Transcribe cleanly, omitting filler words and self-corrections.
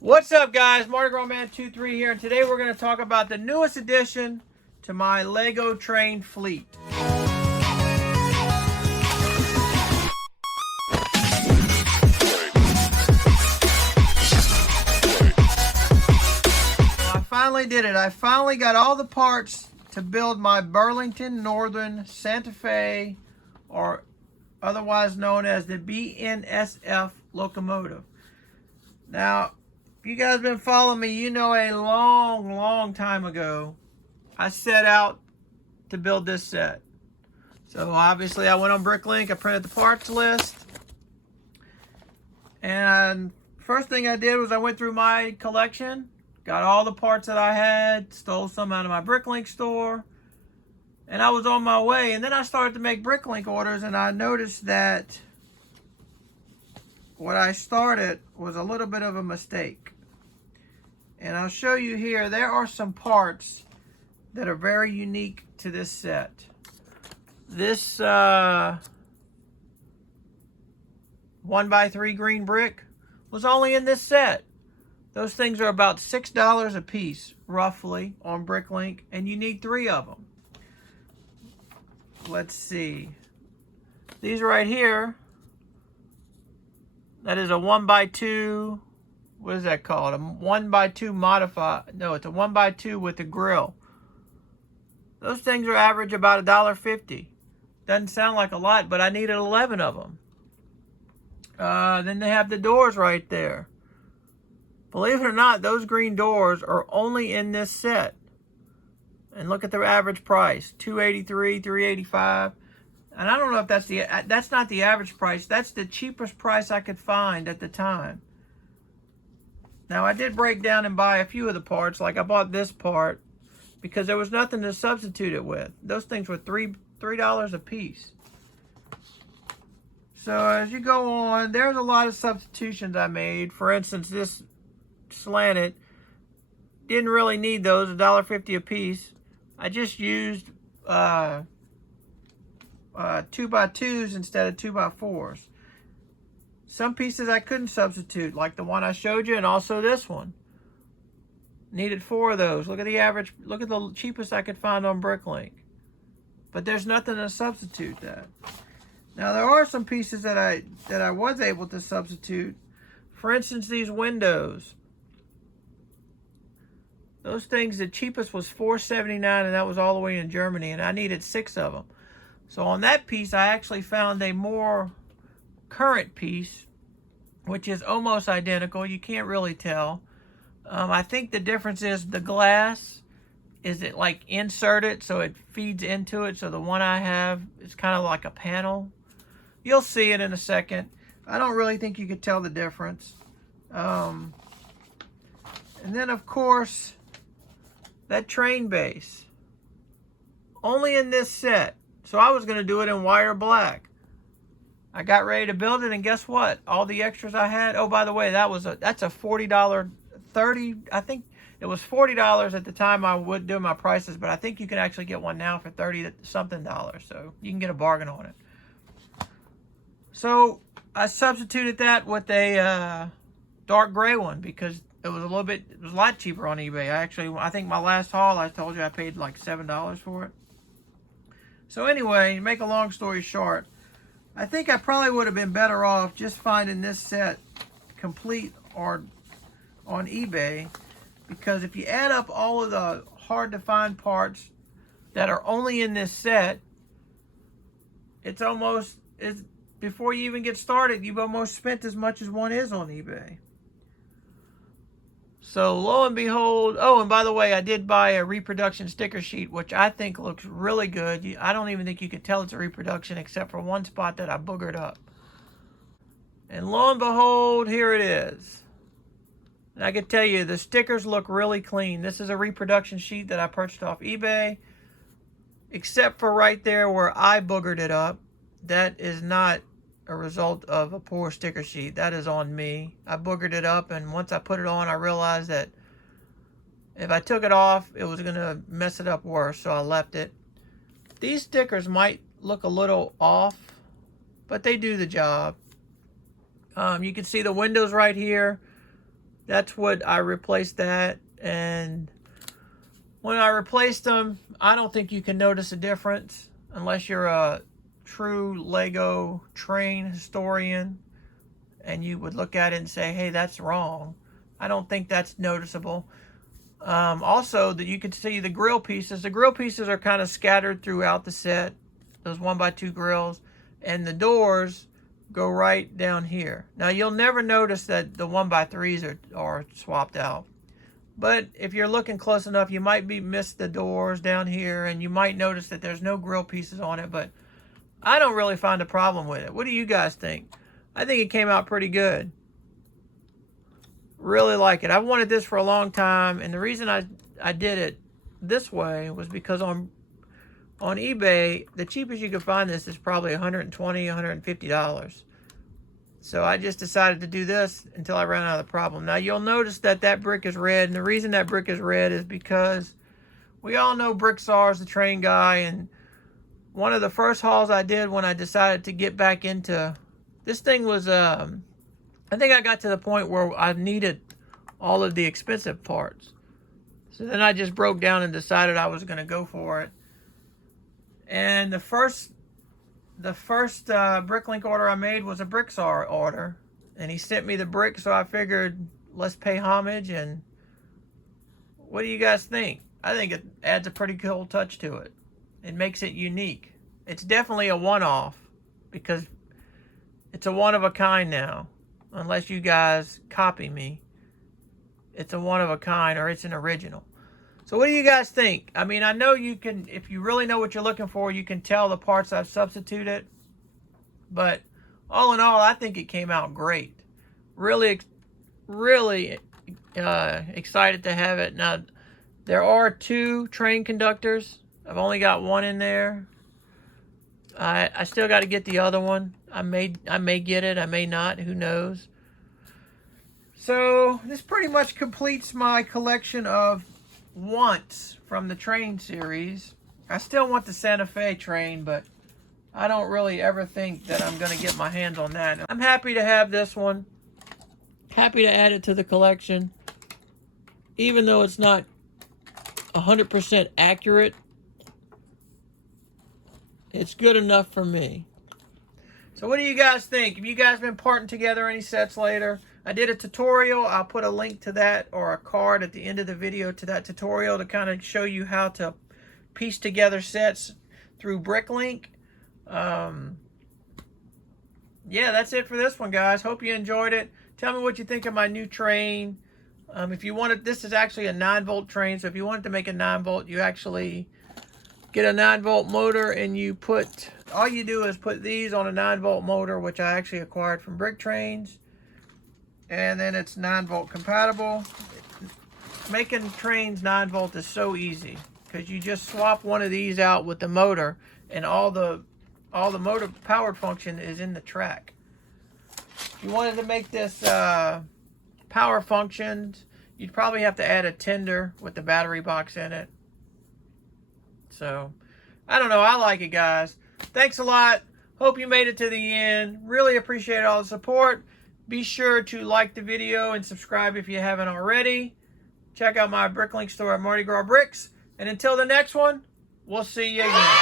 What's up, guys? Mardi Gras Man 23 here, and today we're going to talk about the newest addition to my Lego train fleet. I finally did it. I finally got all the parts to build my Burlington Northern Santa Fe, or otherwise known as the BNSf locomotive. Now, if you guys have been following me, you know a long time ago, I set out to build this set. So obviously I went on bricklink, I printed the parts list, and first thing I did was I went through my collection, got all the parts that I had, stole some out of my bricklink store, and I was on my way. And then I started to make bricklink orders, and I noticed that what I started was a little bit of a mistake. And I'll show you here, there are some parts that are very unique to this set. This 1x3 green brick was only in this set. Those things are about $6 a piece, roughly, on bricklink, and you need 3 of them. Let's see. These right here, that is a 1x2. What is that called? A 1x2 modified. No, it's a 1x2 with a grill. Those things are average about $1.50. Doesn't sound like a lot, but I needed 11 of them. Then they have the doors right there. Believe it or not, those green doors are only in this set. And look at their average price, $283, $385. And I don't know if that's not the average price. That's the cheapest price I could find at the time. Now, I did break down and buy a few of the parts. Like I bought this part because there was nothing to substitute it with. Those things were $3 a piece. So as you go on, there's a lot of substitutions I made. For instance, this slanted, didn't really need those, $1.50 a piece. I just used 2x2s instead of 2x4s. Some pieces I couldn't substitute, like the one I showed you, and also this one. Needed 4 of those. Look at the average, look at the cheapest I could find on bricklink. But there's nothing to substitute that. Now there are some pieces that I was able to substitute. For instance, these windows. Those things, the cheapest was $4.79, and that was all the way in Germany, and I needed 6 of them. So on that piece, I actually found a more current piece, which is almost identical. You can't really tell. I think the difference is the glass. Is it like inserted so it feeds into it? So the one I have is kind of like a panel. You'll see it in a second. I don't really think you could tell the difference. And then of course, that train base. Only in this set. So I was going to do it in wire black. I got ready to build it, and guess what? All the extras I had. Oh, by the way, that's a $40, I think it was $40 at the time I would do my prices, but I think you can actually get one now for $30-something. So you can get a bargain on it. So I substituted that with a dark gray one because it was a lot cheaper on eBay. I think my last haul, I told you I paid like $7 for it. So anyway, to make a long story short, I think I probably would have been better off just finding this set complete or on eBay, because if you add up all of the hard to find parts that are only in this set, before you even get started, you've almost spent as much as one is on eBay. So lo and behold, oh, and by the way, I did buy a reproduction sticker sheet, which I think looks really good. I don't even think you could tell it's a reproduction except for one spot that I boogered up. And lo and behold, here it is. And I can tell you, the stickers look really clean. This is a reproduction sheet that I purchased off eBay, except for right there where I boogered it up. That is not a result of a poor sticker sheet. That is on me. I boogered it up, and once I put it on, I realized that if I took it off, it was going to mess it up worse, so I left it. These stickers might look a little off, but they do the job. You can see the windows right here. That's what I replaced that. And when I replaced them, I don't think you can notice a difference unless you're a true Lego train historian and you would look at it and say, hey, that's wrong. I don't think that's noticeable. Also, that you can see the grill pieces. The grill pieces are kind of scattered throughout the set. Those 1x2 grills. And the doors go right down here. Now, you'll never notice that the 1x3s are swapped out. But if you're looking close enough, you might miss the doors down here, and you might notice that there's no grill pieces on it, but I don't really find a problem with it. What do you guys think? I think it came out pretty good. Really like it. I've wanted this for a long time, and the reason I did it this way was because on eBay, the cheapest you can find this is probably $120, $150. So I just decided to do this until I ran out of the problem. Now you'll notice that that brick is red, and the reason that brick is red is because we all know Brickstar's the train guy, and one of the first hauls I did when I decided to get back into this thing was I think I got to the point where I needed all of the expensive parts. So then I just broke down and decided I was going to go for it. And the first bricklink order I made was a Brickstar order, and he sent me the brick, so I figured let's pay homage. And what do you guys think? I think it adds a pretty cool touch to it. It makes it unique. It's definitely a one-off because it's a one-of-a-kind now, unless you guys copy me. It's a one-of-a-kind, or it's an original. So what do you guys think? I mean, I know you can, if you really know what you're looking for, you can tell the parts I've substituted. But all in all, I think it came out great. Really, really excited to have it. Now, there are 2 train conductors. I've only got 1 in there. I still got to get the other one. I may get it. I may not. Who knows? So this pretty much completes my collection of wants from the train series. I still want the Santa Fe train, but I don't really ever think that I'm going to get my hands on that. I'm happy to have this one. Happy to add it to the collection. Even though it's not 100% accurate, it's good enough for me. So what do you guys think? Have you guys been parting together any sets later? I did a tutorial. I'll put a link to that or a card at the end of the video to that tutorial to kind of show you how to piece together sets through bricklink. Yeah, that's it for this one, guys. Hope you enjoyed it. Tell me what you think of my new train. If you wanted, this is actually a 9-volt train, so if you wanted to make a 9-volt, you actually get a 9-volt motor, and you put, all you do is put these on a 9-volt motor, which I actually acquired from Brick Trains, and then it's 9-volt compatible. Making trains 9-volt is so easy because you just swap one of these out with the motor, and all the motor powered function is in the track. If you wanted to make this power functions, you'd probably have to add a tender with the battery box in it. So, I don't know. I like it, guys. Thanks a lot. Hope you made it to the end. Really appreciate all the support. Be sure to like the video and subscribe if you haven't already. Check out my bricklink store at Mardi Gras Bricks. And until the next one, we'll see you again.